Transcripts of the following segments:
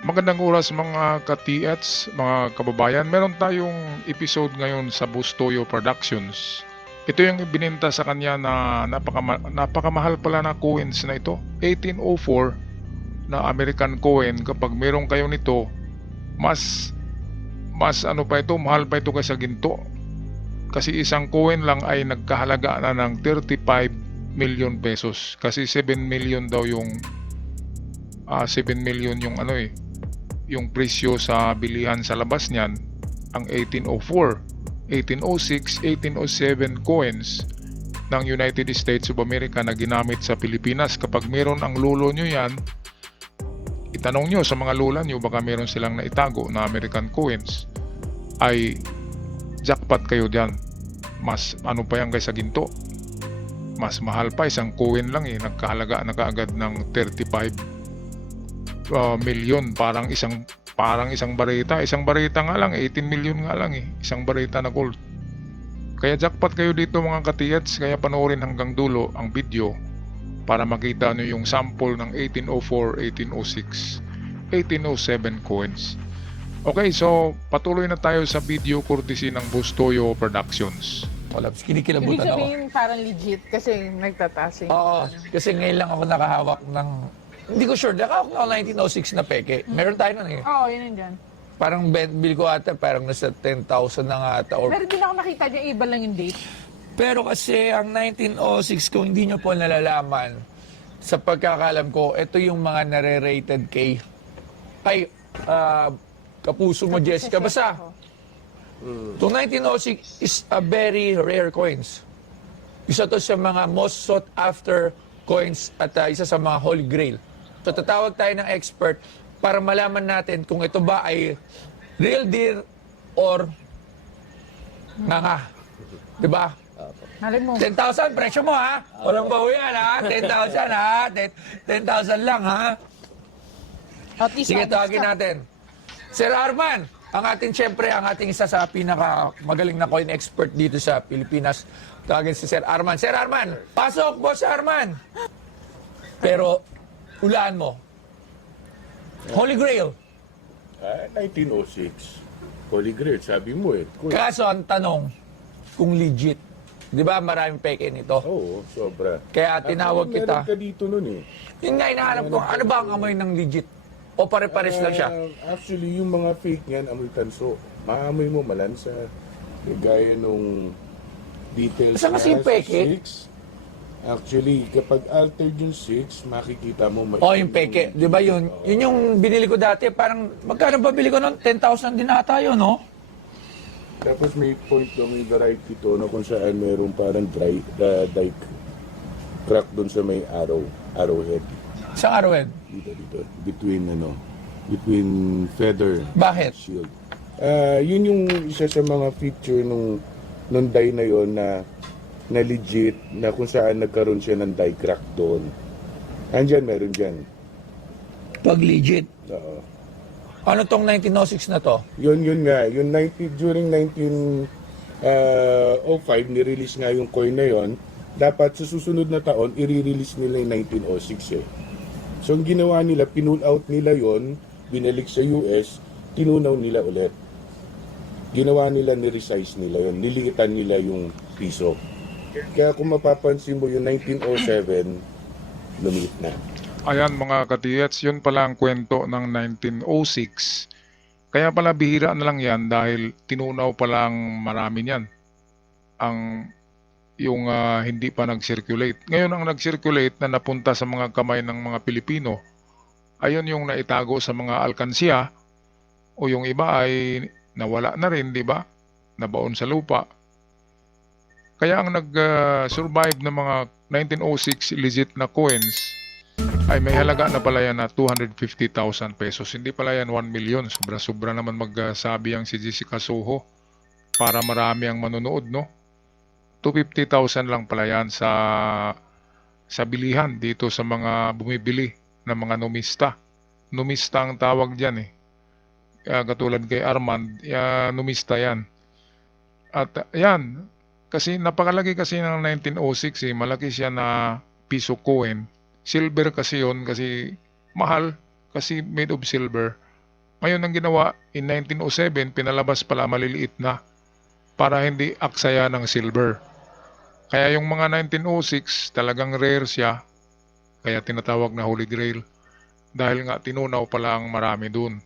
Magandang oras mga ka-TH, mga kababayan. Meron tayong episode ngayon sa Bustoyo Productions. Ito yung ibinenta sa kanya na napakamahal pala na coins na ito. 1804 na American coin. Kapag meron kayo nito, mas ano pa ito, mahal pa ito kaysa ginto. Kasi isang coin lang ay nagkahalaga na ng 35 million pesos. Kasi 7 million daw yung 7 million yung yung presyo sa bilihan sa labas niyan. Ang 1804, 1806, 1807 coins ng United States of America na ginamit sa Pilipinas. Kapag meron ang lolo nyo yan, itanong nyo sa mga lola nyo, baka meron silang naitago na American coins, ay jackpot kayo dyan. Mas ano pa yan kaysa ginto, mas mahal pa. Isang coin lang nagkahalaga na kaagad ng 35 million. Parang isang barita nga lang, 18 million nga lang isang barita na gold. Kaya jackpot kayo dito mga katiyats. Kaya panoorin hanggang dulo ang video para makita nyo yung sample ng 1804, 1806, 1807 coins. Okay, so patuloy na tayo sa video courtesy ng Bustoyo Productions. Wala, Ibig kinikilabutan ako. sabihin parang legit kasi nagtataas yung Oo, kasi ngayon lang ako nakahawak ng... Hindi ko sure, nakahawak na ako 1906 na peke. Meron tayo nun eh. Oo, yun nandyan. Parang bill ko ata, parang nasa 10,000 na nga ata. Or... Pero din ako nakita dyan, iba lang yung date. Pero kasi ang 1906, kung hindi nyo po nalalaman, sa pagkakalam ko, ito yung mga nare-rated kay... kapuso mo, Jessica. Basta, itong 1906 is a very rare coins. Isa to sa mga most sought after coins at isa sa mga holy grail. So tatawag tayo ng expert para malaman natin kung ito ba ay real deal or nga. Diba? Malay mo. 10,000 presyo mo ha? Walang bawi yan ha? 10,000 ha? 10,000 lang ha? At least Sige, honest tawagin ka. natin. Sir Arman, ang ating isa sa pinaka magaling na coin expert dito sa Pilipinas. Tawagin si Sir Arman. Sir Arman, pasok, Boss Arman. Pero, ulaan mo. Holy Grail. 1906. Holy Grail, sabi mo eh. Kaso ang tanong, kung legit. Di ba maraming peke nito? Oo, sobra. Kaya tinawag kita. Meron ka dito nun eh. Yun nga, hinahanap ko, ano ba ang amoy ng legit? O pare-pares lang siya? Actually, yung mga fake niyan, amoy tanso. Maamoy mo malansa. Gaya nung details Saan kasi yung peke? 6. Actually, kapag altered yung 6, makikita mo... O yung peke. Di ba yun? Yun yung binili ko dati. Parang, magkano ba bili ko nun? 10,000 din ata yun, no? Tapos may point doon yung variety to na kung saan merong parang dike crack doon sa may arrowhead. Isang araw, Ed. Dito. Between feather Bakit? shield. Yun yung isa sa mga feature nung die na yon na legit, na kung saan nagkaroon siya ng die crack doon. Andyan, meron dyan. Pag legit. Oo. Ano tong 1906 na to? Yun nga. During 1905, nirelease nga yung coin na yon. Dapat sa susunod na taon, i-release nila yung 1906 eh. So, ang ginawa nila, pinull out nila yon, binalik sa US, tinunaw nila ulit. Ginawa nila, ni-resize nila yon, niliitan nila yung piso. Kaya kung mapapansin mo yung 1907, lumiit na. Ayan mga katiyats, yun pala ang kwento ng 1906. Kaya pala bihira na lang yan dahil tinunaw pa lang marami niyan. Yung hindi pa nag-circulate. Ngayon ang nag-circulate na napunta sa mga kamay ng mga Pilipino, ayun yung naitago sa mga alkansya o yung iba ay nawala na rin, di ba? Nabaon sa lupa. Kaya ang nag-survive ng mga 1906 legit na coins ay may halaga na pala yan na 250,000 pesos. Hindi pala yan 1 million. Sobra-sobra naman magsabi ang si Jessica Soho para marami ang manonood, no? 250,000 lang pala yan sa bilihan dito sa mga bumibili ng mga numista. Numista ang tawag dyan eh. Katulad kay Armand, numista yan. At yan, kasi napakalaki kasi ng 1906 eh. Malaki siya na piso coin. Silver kasi yon kasi mahal kasi made of silver. Ngayon ang ginawa, in 1907, pinalabas pala maliliit na para hindi aksaya ng silver. Kaya yung mga 1906, talagang rare siya, kaya tinatawag na Holy Grail. Dahil nga tinunaw pala ang marami dun.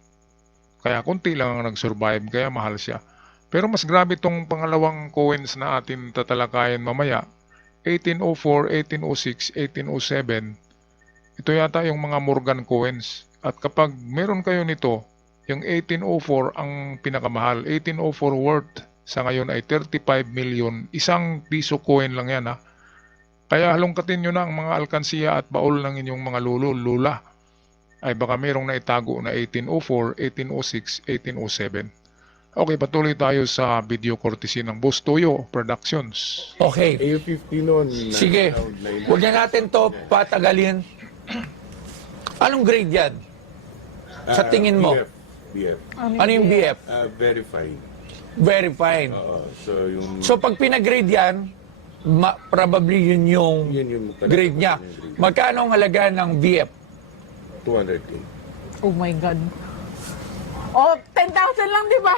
Kaya konti lang ang nag-survive, kaya mahal siya. Pero mas grabe tong pangalawang coins na atin tatalakayin mamaya. 1804, 1806, 1807. Ito yata yung mga Morgan coins. At kapag meron kayo nito, yung 1804 ang pinakamahal. 1804 worth sa ngayon ay 35 million. Isang piso coin lang yan ha. Kaya halongkatin nyo na ang mga alkansiya at baol ng inyong mga lula. Ay baka merong naitago na 1804, 1806, 1807. Okay, patuloy tayo sa video courtesy ng Bustoyo Productions. Okay. AU-50 noon. Sige. Huwag na natin to patagalin. Anong grade yan? Sa tingin mo? BF. Ano yung BF? Very fine. Very fine. Oo. So pag pinag-grade yan, probably yun yung Yun yung grade niya. Magkano ang halaga ng BF? 200K. Oh my God. Oh, 10,000 lang, di ba?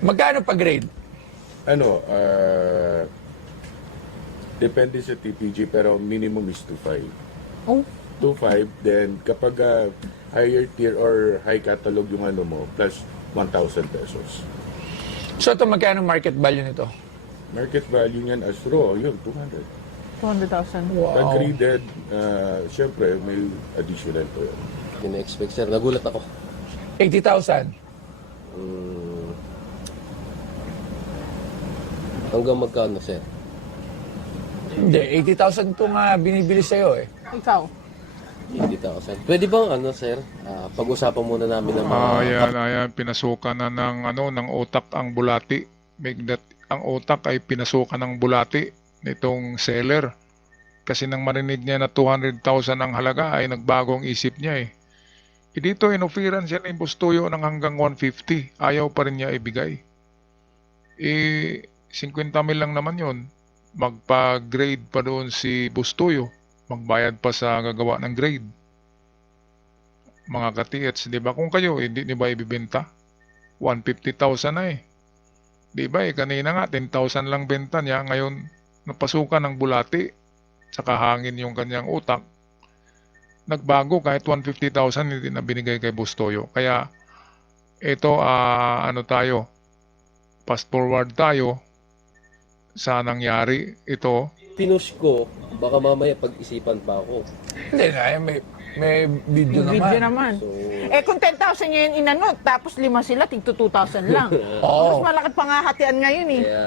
Magkano pa grade? Ano, depende sa TPG pero minimum is 2.5. Oh, 2.5, then kapag higher tier or high catalog yung ano mo, plus 1,000 pesos. So ito magkano market value nito? Market value niyan as raw, yun, 200. 200,000. Wow. Pag graded, syempre may additional po yun. Ina-expect, sir. Nagulat ako. 80,000. Hanggang magkano, sir? Hindi, 80,000 ito nga binibili sa'yo eh. Ikaw. 80,000. Pwede bang, sir? Pag-usapan muna namin ng mga... Ayan, pinasukan na ng utak ang bulati. Ang utak ay pinasukan ng bulati nitong seller. Kasi nang marinig niya na 200,000 ang halaga ay nagbagong isip niya eh. Dito inofiran siya ni Bustoyo ng hanggang 150. Ayaw pa rin niya ibigay. 50 mil lang naman yon. Magpa-grade pa doon si Bustoyo. Magbayad pa sa gagawa ng grade. Mga katiets, di ba? Kung kayo, hindi ni ba ibibenta? 150,000 na eh. Di ba kanina nga, 10,000 lang benta niya. Ngayon, napasukan ng bulati. Saka hangin yung kanyang utak. Nagbago kahit 150,000 hindi na binigay kay Bustoyo. Kaya ito tayo, fast forward tayo sa nangyari ito. Pinush ko, baka mamaya pag-isipan pa ako. Hindi na, may video May naman. video naman. So, Eh kung 10,000 niya yung inano, tapos 5 sila, tigto 2,000 lang. Oo. Mas malaki pa nga hatian ngayon eh. kaya,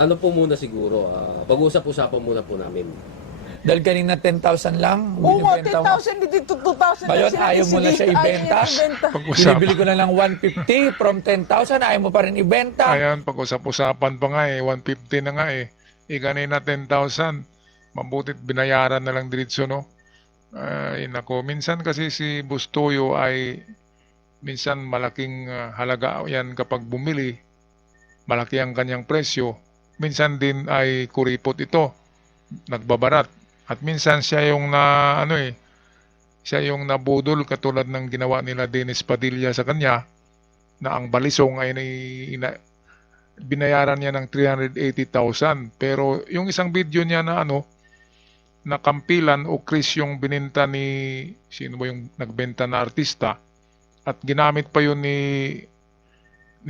ano po muna siguro, pag-usap-usapan muna po namin. Dahil kanina 10,000 lang. Oo nga, binibenta mo. 10,000, hindi 2,000 Ngayon, sila. ayaw mo na siya ibenta? Pag-usap. Binibili ko na lang 150 from 10,000. Ayaw mo pa rin ibenta. Ayan, pag-usap-usapan pa nga eh. 150 na nga eh. Kanina 10,000. Mabutit binayaran na lang diretso, no? Ay, nako. Minsan kasi si Bustoyo ay minsan malaking halaga yan kapag bumili. Malaki ang kanyang presyo. Minsan din ay kuripot ito. Nagbabarat. At minsan siya yung siya yung nabudol katulad ng ginawa nila Dennis Padilla sa kanya na ang balisong ay binayaran niya ng 380,000. Pero yung isang video niya na na kampilan o Chris yung bininta ni sino ba yung nagbenta na artista at ginamit pa yun ni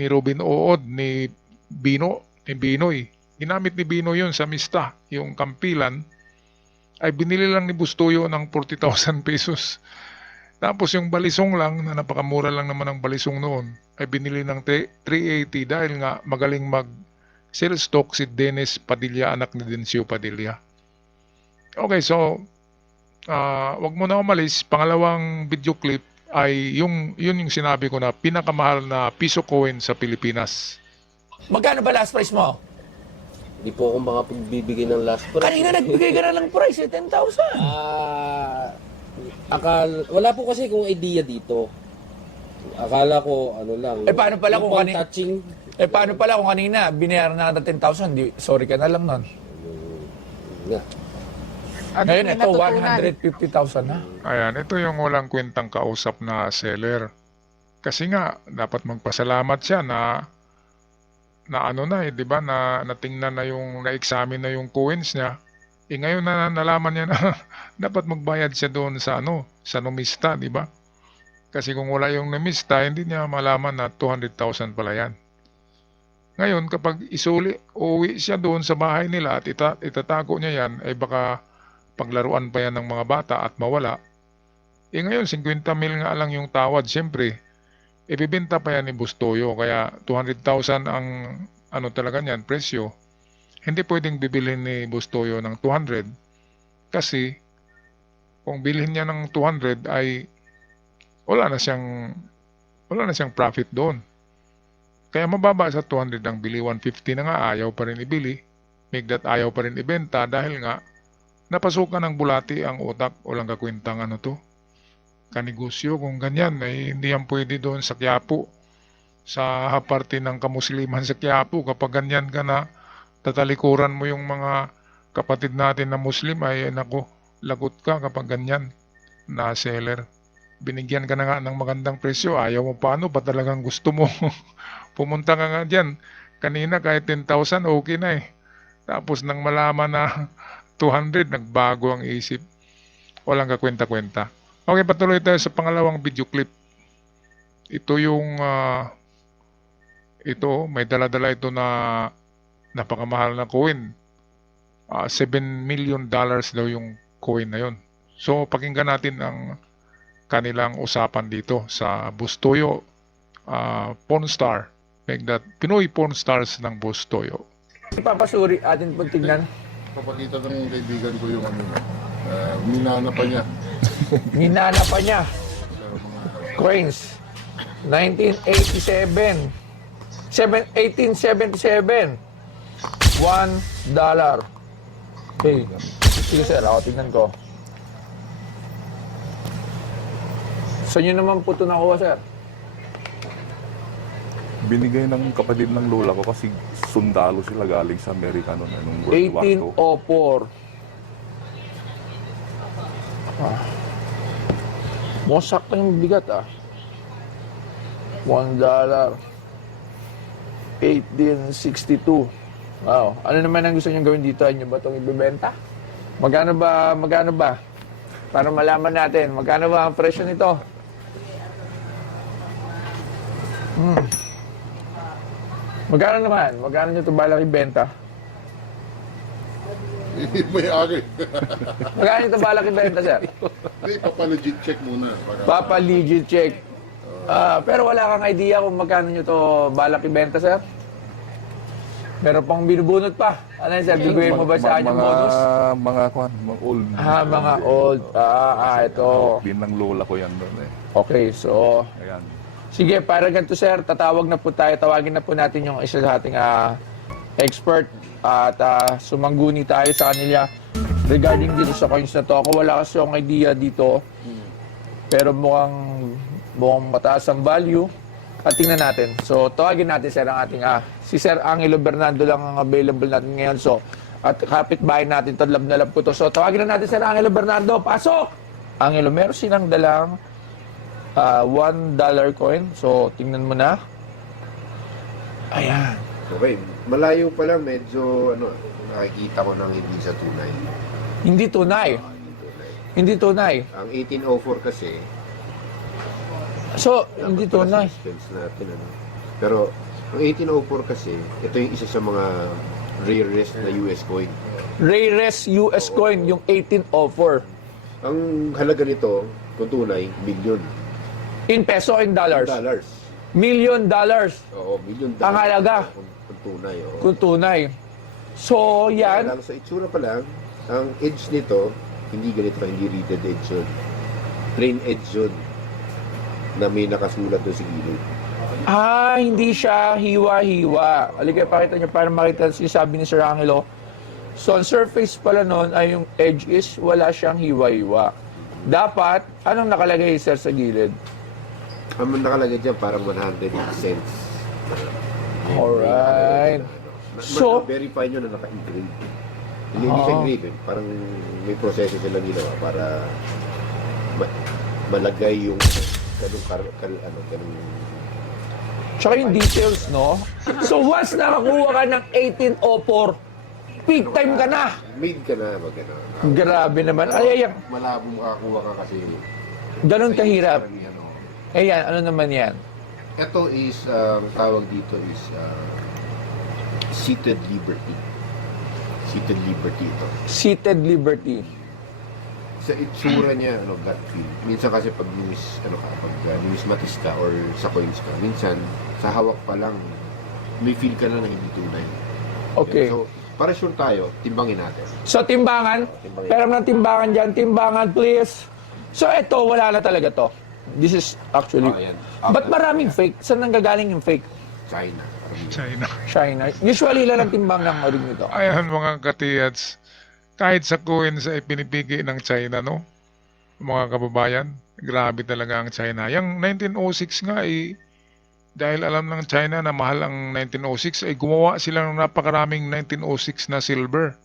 Robin Ood ni Binoy. Ginamit ni Bino yun sa Mista, yung kampilan ay binili lang ni Bustoyo ng 40,000 pesos. Tapos yung balisong lang, na napakamura lang naman ang balisong noon, ay binili ng 380 dahil nga magaling mag-sell stock si Dennis Padilla, anak ni Dencio Padilla. Okay, so wag mo na umalis. Pangalawang video clip ay yun yung sinabi ko na pinakamahal na piso coin sa Pilipinas. Magkano ba last price mo? Hindi po ako makapagbibigay ng last price. Kanina nagbigay ka na ng price 10,000. Wala po kasi kung idea dito. Akala ko, lang. Paano pala kung kanina? touching? Paano pala kung kanina binayaran na kita 10,000? Sorry ka na lang nun. Nga. Ano Ngayon may ito, natutunan? 150,000 na. Ayan, ito yung walang kwentang kausap na seller. Kasi nga, dapat magpasalamat siya na ano na 'di ba, na natingnan na na-examine na yung coins niya. Ngayon na nalaman niya na dapat magbayad siya doon sa sa numista, 'di ba? Kasi kung wala yung numista, hindi niya malaman na 200,000 pala yan. Ngayon, kapag uuwi siya doon sa bahay nila at itatago niya yan, ay baka paglaruan pa yan ng mga bata at mawala. Ngayon, 50 mil nga lang yung tawad, siyempre, ibibenta pa yan ni Bustoyo, kaya 200,000 ang talaga niyan, presyo. Hindi pwedeng bibilhin ni Bustoyo ng 200 kasi kung bilhin niya ng 200 ay wala na siyang profit doon. Kaya mababa sa 200 ang bili, 150 na nga, ayaw pa rin ibili. Migdat ayaw pa rin ibenta dahil nga napasukan ng bulati ang utak o lang kakwintang kanegosyo. Kung ganyan, ay hindi yan pwede doon sa Quiapo, sa parte ng kamusliman sa Quiapo. Kapag ganyan ka na tatalikuran mo yung mga kapatid natin na Muslim, ay naku, lagot ka kapag ganyan na seller. Binigyan ka na nga ng magandang presyo, ayaw mo paano, pa talagang gusto mo. Pumunta ka nga dyan, kanina kahit 10,000 okay na eh. Tapos nang malaman na 200, nagbago ang isip. Walang kakwenta-kwenta. Okay, patuloy tayo sa pangalawang video clip. Ito yung, may dala-dala ito na napakamahal na coin. $7 million daw yung coin na yon. So, pakinggan natin ang kanilang usapan dito sa Bustoyo Pawn Star. Pinoy Pawn Stars ng Bustoyo. Ipapasuri atin pag tignan. Papakita ng kaibigan ko yung minana pa niya. Minana pa niya. Coins. 1877. 1877. $1. Okay. Sige sir, ako tignan ko. Saan nyo naman po ito nakuha, sir? Binigay ng kapatid ng lola ko kasi sundalo sila galing sa Amerika noon nung World War II. 1804. Mukhang sakto yung bigat $1. 1862. Wow. Ano naman ang gusto nyo gawin dito? Ano ba itong ibibenta? Magkano ba? Para malaman natin, magkano ba ang presyo nito? Magkano naman? Magkano nyo ito balak ibenta? May ari. Magkano ito balak ibenta, sir? Hindi, papalegit check muna. Papa legit check. Pero wala kang idea kung magkano nyo ito balak ibenta, sir? Meron pang binubunot pa. Ano yun, sir? Bibigyan mo ba sa yung bonus? Mga old. Mga old. Ito. Din ng lola ko yan doon eh. Okay, so... Ayan. Sige, para ganito, sir, tawagin na po natin yung isa sa ating expert at sumangguni tayo sa kanila regarding dito sa coins na to. Ako wala kasi akong idea dito, pero mukhang mataas ang value at tingnan natin. So, tawagin natin, sir, ang ating si Sir Angelo Bernardo lang ang available natin ngayon. So, at kapitbahay natin to, lab na lab po to. So, tawagin na natin, Sir Angelo Bernardo. Pasok! Angelo, meron silang dalang $1 coin. So, tingnan mo na. Ayan. Okay, malayo pa lang, medyo nakikita ko nang hindi sa tunay. Hindi tunay. Hindi tunay. Ang 1804 kasi, So, hindi tunay. suspense natin, Pero, ang 1804 kasi, ito yung isa sa mga rarest na US coin. Rarest US coin, yung 1804. Ang halaga nito, kung tunay, million. In peso, in dollars. Dollars. $1 million. Oo, million Ang halaga. Kung tunay, oo. Kung tunay. So, Kaya yan. lang, sa itsura pa lang, ang edge nito, hindi ganito, hindi reeded edge yun. Plain edge yun na may nakasulat doon sa gilid. Hindi siya hiwa-hiwa. Halika, pakita nyo para makita sabi ni Sir Angelo. So, ang surface pala nun ay yung edge is wala siyang hiwa-hiwa. Dapat, anong nakalagay, sir, sa gilid? Ang nakalagay dyan, parang 100 cents. Alright. So- verify nyo na naka-engrave. Hindi siya engrave, parang may proseso sila ginawa para malagay yung ganung Tsaka yung details, no? So once nakakuha ka ng 1804, peak time ka na. made ka na, magana. Grabe naman. Ay, ay, Malabo makakuha ka kasi. ganun kahirap. Ano, Ayan, ano naman yan? ito is, tawag dito is seated liberty. Seated liberty ito. Seated Liberty. Sa itsura niya, gut feel. Minsan kasi pag numismatist ka or sa coins ka, minsan sa hawak pa lang, may feel ka na na hindi tunay. Okay. So, para sure tayo, timbangin natin. So, timbangan. Pero ng timbangan dyan. Timbangan, please. So, ito, wala na talaga to. This is actually... Oh, ayan. Ba't maraming fake? Saan nanggagaling yung fake? China. China. China. Usually, ilan ang timbang ng ring nito? Ayan mga katiyats, kahit sa coins ay pinipigi ng China, no? Mga kababayan, grabe talaga ang China. Yung 1906 nga ay, dahil alam ng China na mahal ang 1906, ay gumawa sila ng napakaraming 1906 na silver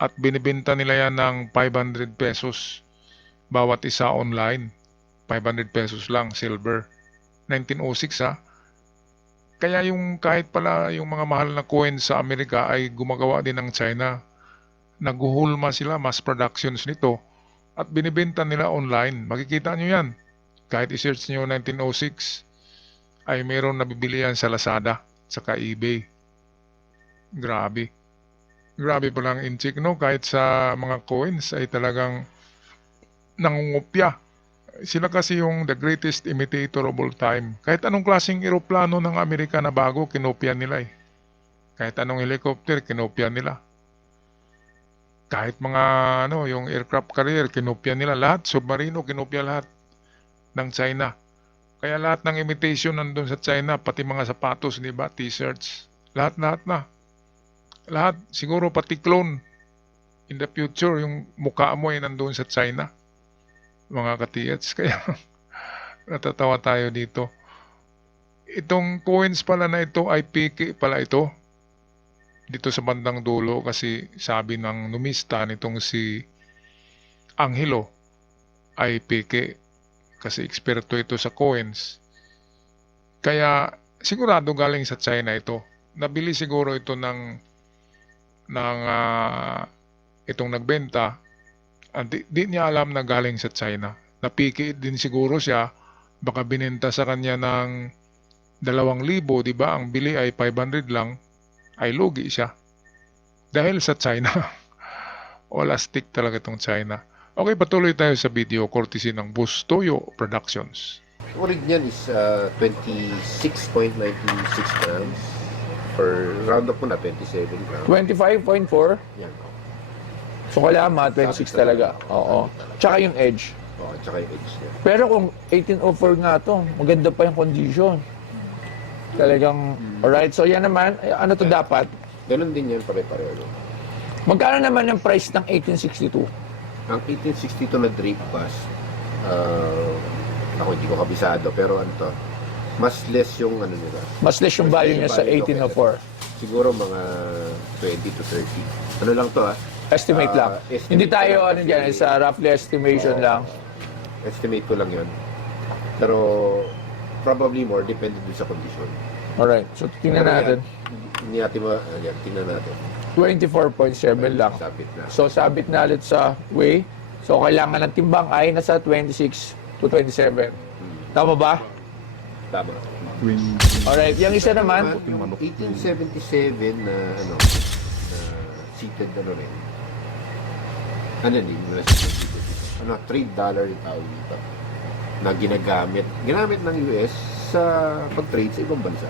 at binibenta nila yan ng 500 pesos bawat isa online. 500 pesos lang silver. 1906 ha. Kaya yung kahit pala yung mga mahal na coins sa Amerika ay gumagawa din ng China. Naguhulma sila, mass productions nito at binibenta nila online. Makikita nyo yan. Kahit i-search nyo 1906 ay mayroon nabibili yan sa Lazada saka eBay. Grabe. Grabe palang inchik, no? Kahit sa mga coins ay talagang nangungupya. Sila kasi yung the greatest imitator of all time. Kahit anong klaseng eroplano ng Amerika na bago, kinopya nila eh. Kahit anong helicopter, kinopya nila. Kahit mga yung aircraft carrier, kinopya nila lahat. Submarino, kinopya lahat ng China. Kaya lahat ng imitation nandun sa China, pati mga sapatos, di ba? T-shirts. Lahat na. Lahat. Siguro pati clone. In the future, yung mukha mo ay nandun sa China. Mga katiyats. Kaya natatawa tayo dito. Itong coins pala na ito ay piki pala ito. Dito sa bandang dulo kasi sabi ng numista nitong si Angelo ay peke kasi eksperto ito sa coins. Kaya sigurado galing sa China ito. Nabili siguro ito ng itong nagbenta. Di niya alam na galing sa China. Napiki din siguro siya. Baka binenta sa kanya ng 2,000, di ba? Ang bili ay 500 lang. Ay lugi siya. Dahil sa China. Wala stick talaga itong China. Okay, patuloy tayo sa video courtesy ng Bustoyo Productions. Orig niyan is 26.96 grams. For round up mo na, 27 grams. 25.4. Yan. So, kailangan mga 26 talaga. Oo. Tsaka yung edge. Oh, tsaka yung edge niya. Pero kung 1804 nga to, maganda pa yung condition. Talagang, alright. So, yan naman. Ano to dapat? Ganun din yan, pare-pareho. Magkano naman yung price ng 1862? Ang 1862 na Drake Pass, ako hindi ko kabisado, pero ano to, mas less yung ano nila. Mas less yung value niya sa value to 1804. Siguro mga 20 to 30. Ano lang to Estimate lang. estimate Hindi ko tayo, lang. ano dyan, sa roughly estimation lang. Estimate ko lang yun. Pero, probably more, depende din sa condition. Alright. So, tingnan natin. Hindi natin yan, tingnan natin. 24.7 lang. Sabit na. So, sabit na ulit sa weigh. So, kailangan ng timbang ay nasa 26 to 27. Tama ba? Tama. Alright. Yung isa naman, Yung 1877 na ano, na seated ano rin. Ano din, ano, $3 yung tawag dito. Na ginagamit ng US sa pag-trade sa ibang bansa.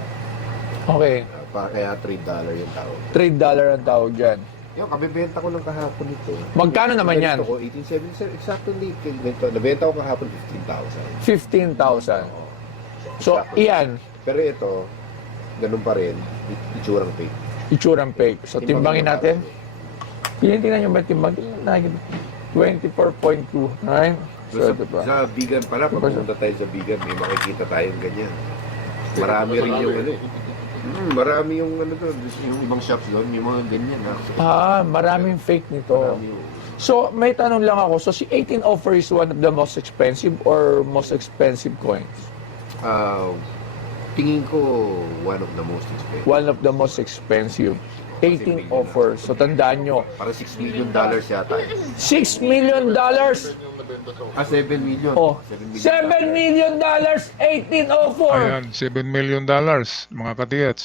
okay, Kaya $3 yung tawag. $3 ang tawag dyan. Yung kabibenta ko lang kahapon ito. Magkano naman yan? Ganito ko, 1877, exactly. Ganito, nabenta ko kahapon 15,000. 15,000. So, iyan, Pero ito, ganun pa rin, itsurang fake. itsurang fake. So, timbangin natin. Tingnan nyo ba timbang? 24.2. Right? So, Sa, diba? sa vegan pala, pag pumunta tayo sa vegan, may makikita tayong ganyan. Marami rin yung ano. Marami yung ano doon, yung ibang shops doon, may mga ganyan. Maraming fake nito. Marami yung, So, may tanong lang ako. So, si 1804 is one of the most expensive or most expensive coins? Tingin ko one of the most expensive. One of the most expensive. 1804. So, tandaan nyo. Para $6 million yata. $6 million! 7 million. Oh, $7 million! 1804! Ayan, $7 million, mga ka-TH.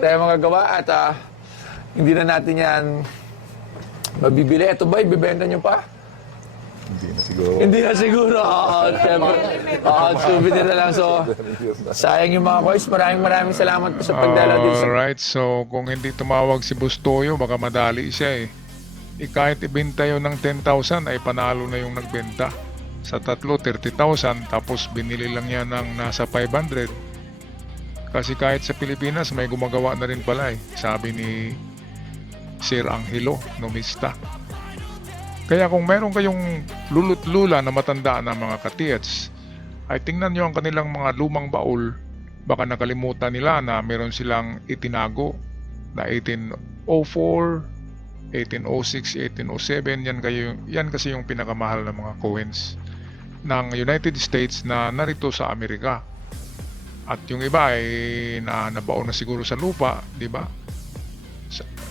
Tayo magagawa at hindi na natin yan mabibili. Ito ba, ibibenta nyo pa? Hindi na siguro. Hindi na siguro. Oo, syempre. Oo, souvenir na lang. So, sayang yung mga coins. Maraming salamat po sa pagdala din sa... Alright, so kung hindi tumawag si Bustoyo, baka madali siya eh. Kahit ibenta yun ng 10,000 ay panalo na yung nagbenta. Sa tatlo, 30,000, tapos binili lang niya ng nasa 500. Kasi kahit sa Pilipinas, may gumagawa na rin pala eh. Sabi ni Sir Angelo Numista. Kaya kung meron kayong lulot-lula na matanda na mga ka-TH, ay tingnan nyo ang kanilang mga lumang baul. Baka nakalimutan nila na meron silang itinago na 1804, 1806, 1807. Yan kasi yung pinakamahal na mga coins ng United States na narito sa Amerika. At yung iba ay nabaon na siguro sa lupa, di ba?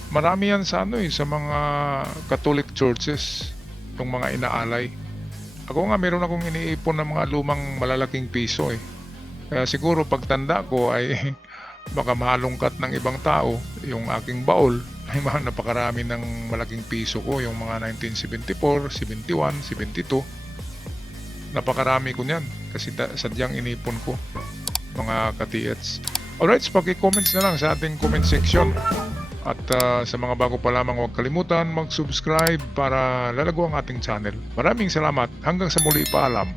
Marami yan sa sa mga Catholic churches, yung mga inaalay. Ako nga meron akong iniipon ng mga lumang malalaking piso eh. Kaya siguro pagtanda ko ay baka malungkat ng ibang tao yung aking baul. Ay napakarami ng malaking piso ko, yung mga 1974, 71, 72. Napakarami ko niyan kasi sadyang inipon ko, mga ka-TH. Alright, paki-comments na lang sa ating comment section. At sa mga bago pa lamang, huwag kalimutan mag-subscribe para lalago ang ating channel. Maraming salamat. Hanggang sa muli, paalam.